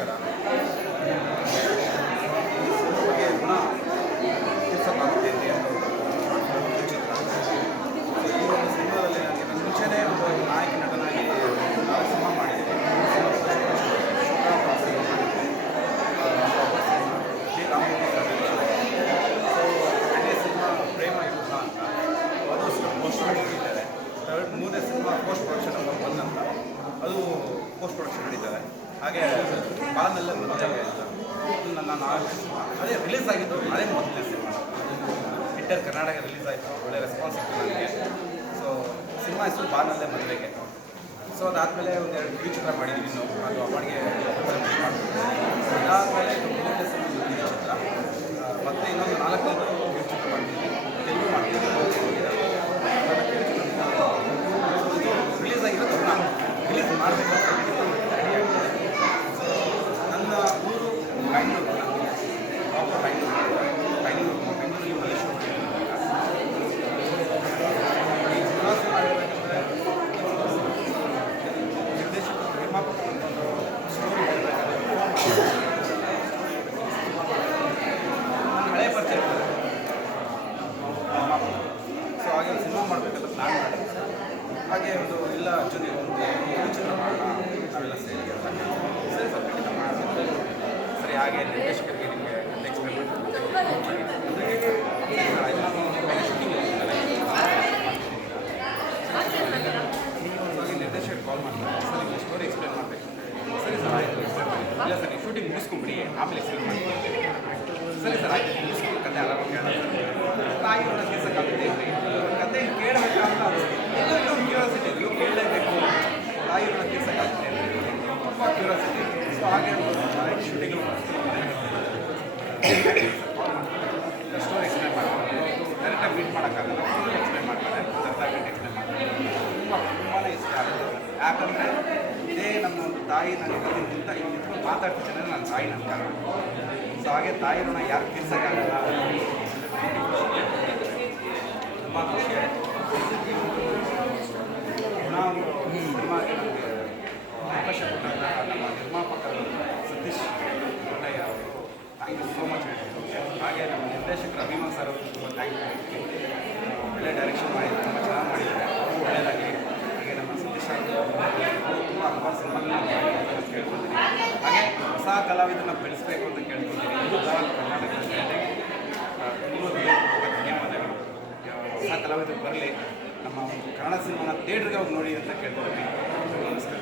ನಮಸ್ಕಾರ. ಬಗ್ಗೆ ಪುನಃ ತೀರ್ಸೋಕ್ಕಾಗುತ್ತೆ ಅಂತ ಒಂದು ಚಿತ್ರ. ಈ ಒಂದು ಸಿನಿಮಾದಲ್ಲಿ ನನಗೆ ಮುಂಚೆನೇ ಒಂದು ನಾಯಕ ನಟನಾಗಿ ನಾವು ಸಿನಿಮಾ ಮಾಡಿದ್ದೀವಿ. ಪ್ರೇಮ ಯುದ್ಧ ಅಂತ ಅದು ಪೋಸ್ಟ್ ಪ್ರೊಡಕ್ಷನ್ ಇದ್ದಾರೆ. ಮೂರನೇ ಸಿನಿಮಾ ಪೋಸ್ಟ್ ಪ್ರೊಡಕ್ಷನ್ ನಂಬರ್ 1 ಅಂತ ಅದು ಪೋಸ್ಟ್ ಪ್ರೊಡಕ್ಷನ್ ನಡೀತಾರೆ. ಹಾಗೆ ಬಾಳನೆಲ್ಲ ನನ್ನ ಅದೇ ರಿಲೀಸ್ ಆಗಿದ್ದು ಅದೇ ಮೊದಲನೇ ಸಿನಿಮಾ ಇಂಟರ್ ಕರ್ನಾಟಕ ರಿಲೀಸ್ ಆಯಿತು. ಒಳ್ಳೆ ರೆಸ್ಪಾನ್ಸ್ ಇತ್ತು ನನಗೆ. ಸೊ ಸಿನಿಮಾ ಹೆಸರು ಬಾಳನಲ್ಲೇ ಮದುವೆಗೆ. ಸೊ ಅದಾದಮೇಲೆ ಒಂದೆರಡು ಕಿರುಚಿತ್ರ ಮಾಡಿದ್ದೀವಿ. ಇನ್ನು ಅದು ಅವಾರ್ಡ್ಗೆ ಅದಾದಮೇಲೆ ಮೂರನೇ ಸಿನಿಮಾ ಚಿತ್ರ ಮತ್ತು ಇನ್ನೊಂದು 4ನೇದು ಕಿರುಚಿತ್ರ ಮಾಡ್ತೀವಿ. ತೆಲುಗು ಮಾಡ್ತೀವಿ. ರಿಲೀಸ್ ಆಗಿರೋದು ನಾನು ರಿಲೀಸ್ ಮಾಡಬೇಕು ಅಂತ ರೆಡಿಯಾಗಿದೆ. ನನ್ನ ಊರು ಬೆಂಗಳೂರು. ಪ್ರಾಪರ್ ಬೆಂಗಳೂರಲ್ಲಿ ಮಲೇಶ್ವರ ಈ ಪ್ರವಾಸ ಮಾಡಬೇಕಂದ್ರೆ ನಿರ್ದೇಶಕರು ನಿರ್ಮಾಪಕರು ಸ್ಟೋರಿ ನನ್ನ ಹಳೆ ಪರಿಚಯ ಇರ್ತದೆ. ಸೊ ಹಾಗೆ ಸಿನಿಮಾ ಮಾಡಬೇಕಂತ ಪ್ಲ್ಯಾನ್ ಮಾಡಿ ಹಾಗೆ ಒಂದು ಎಲ್ಲ ಜೊತೆ ಒಂದು ಚಿತ್ರ ಮಾಡೋಣ ನಾವೆಲ್ಲ ಸೇರಿ ಅಂತ ಸರಿ ಸರ್ ಖಂಡಿತ ಮಾಡೋಣ ಸರಿ. ಹಾಗೆ ನಿರ್ದೇಶಕರಿಗೆ ನಿಮಗೆ ಎಕ್ಸ್ಪ್ಲೇನ್ ಮಾಡ್ತೀನಿ. ಶೂಟಿಂಗ್ ಹಾಗೆ ನಿರ್ದೇಶಕರಿಗೆ ಕಾಲ್ ಮಾಡ್ತಾರೆ. ಸರ್ ನಿಮಗೆ ಸ್ಟೋರಿ ಎಕ್ಸ್ಪ್ಲೇನ್ ಮಾಡಬೇಕು. ಸರಿ ಸರ್ ಆಯಿತು ಎಕ್ಸ್ಪ್ಲೇನ್ ಮಾಡಿ. ಇಲ್ಲ ಸರ್ ನೀವು ಶೂಟಿಂಗ್ ಮುಗಿಸ್ಕೊಂಬಿಡಿ ಆಮೇಲೆ ಎಕ್ಸ್ಪ್ಲೇನ್ ಮಾಡ್ತೀನಿ. ಸರಿ ಸರ್ ಆಯಿತು ಮುಗಿಸ್ಕೊಂಡು ಕತೆ ಆರಾಮಾಗಿ ಕೇಳೋಣ. ತಾಯಿ ನೋಡೋ ಕೇಸಕ್ಕಾಗುತ್ತೆ ಕತೆ ಕೇಳಬೇಕಂತ ಎಲ್ಲರೂ ಕ್ಯೂರಿಯಾಸಿಟಿ ನೀವು ಕೇಳಲೇಬೇಕು. ತಾಯಿ ನೋಡೋ ಕೇಸಕ್ಕಾಗುತ್ತೆ ತುಂಬ ಕ್ಯೂರಿಯಾಸಿಟಿ. ಸೊ ಹಾಗೆ ಶೂಟಿಂಗ್ ಸ್ಟೋರಿ ಎಕ್ಸ್ಪ್ಲೇನ್ ಮಾಡ್ತಾರೆ. ಡೈರೆಕ್ಟಾಗಿ ಮೀಟ್ ಮಾಡೋಕ್ಕಾಗಲ್ಲ. ಫುಲ್ ಎಕ್ಸ್ಪ್ಲೇನ್ ಮಾಡ್ತಾರೆ. ಅರ್ಧ ಗಂಟೆ ಎಕ್ಸ್ಪ್ಲೇನ್ ಮಾಡ್ತಾರೆ. ತುಂಬಾ ಇಷ್ಟ ಆಗುತ್ತೆ. ಯಾಕಂದರೆ ಇದೇ ನಮ್ಮ ಒಂದು ತಾಯಿ ನನಗೆ ಗೊತ್ತಿದ್ದಂತ ಇಲ್ಲಿ ನಿಂತ್ಕೊಂಡು ಮಾತಾಡ್ತಿದ್ದೇನೆ ನನ್ನ ತಾಯಿ ನನ್ನ ಕಾರಣ. ಸೊ ಹಾಗೆ ತಾಯಿ ಋಣ ಯಾರು ತೀರ್ಸೋಕ್ಕಾಗಲ್ಲ. ತುಂಬ ಖುಷಿ ಆಯಿತು. ಪುನಃ ಒಂದು ಸಿನಿಮಾಗೆ ನಮಗೆ ಅವಕಾಶ ಕೊಟ್ಟಾಗ ನಮ್ಮ ನಿರ್ಮಾಪಕರು ಸತೀಶ್ ಒಳ್ಳೆಯ ಅವರು ಥ್ಯಾಂಕ್ ಯು ಸೋ ಮಚ್ ಹೇಳ್ತೀನಿ. ಹಾಗೆ ನಮ್ಮ ನಿರ್ದೇಶಕರು ಅಭಿಮಾನ್ ಸರ್ ಅವರು ತುಂಬ ಥ್ಯಾಂಕ್ ಯು ಹೇಳ್ತೀನಿ. ಒಳ್ಳೆ ಡೈರೆಕ್ಷನ್ ಮಾಡಿದ್ದಾರೆ. ತುಂಬ ಚೆನ್ನಾಗಿ ಮಾಡಿದ್ದಾರೆ. ಒಳ್ಳೆಯದಾಗಿ ಹಾಗೆ ನಮ್ಮ ಸತೀಶ್ ಅವರು ತುಂಬ ಹಲವಾರು ಸಿನಿಮಾಗಳನ್ನ ಅಂತ ಕೇಳ್ಕೊತೀನಿ. ಹಾಗೆ ಹೊಸ ಕಲಾವಿದರನ್ನ ಬೆಳೆಸಬೇಕು ಅಂತ ಕೇಳ್ಕೊತೀನಿ. ಕರ್ನಾಟಕ ಜನತೆಗೆ ತುಂಬ ಧನ್ಯವಾದಗಳು. ಹೊಸ ಕಲಾವಿದರು ಬರಲಿ, ನಮ್ಮ ಕನ್ನಡ ಸಿನಿಮಾನ ಥಿಯೇಟ್ರಿಗೆ ಹೋಗಿ ನೋಡಿ ಅಂತ ಕೇಳ್ಕೊತೀನಿ. ನಮಸ್ಕಾರ.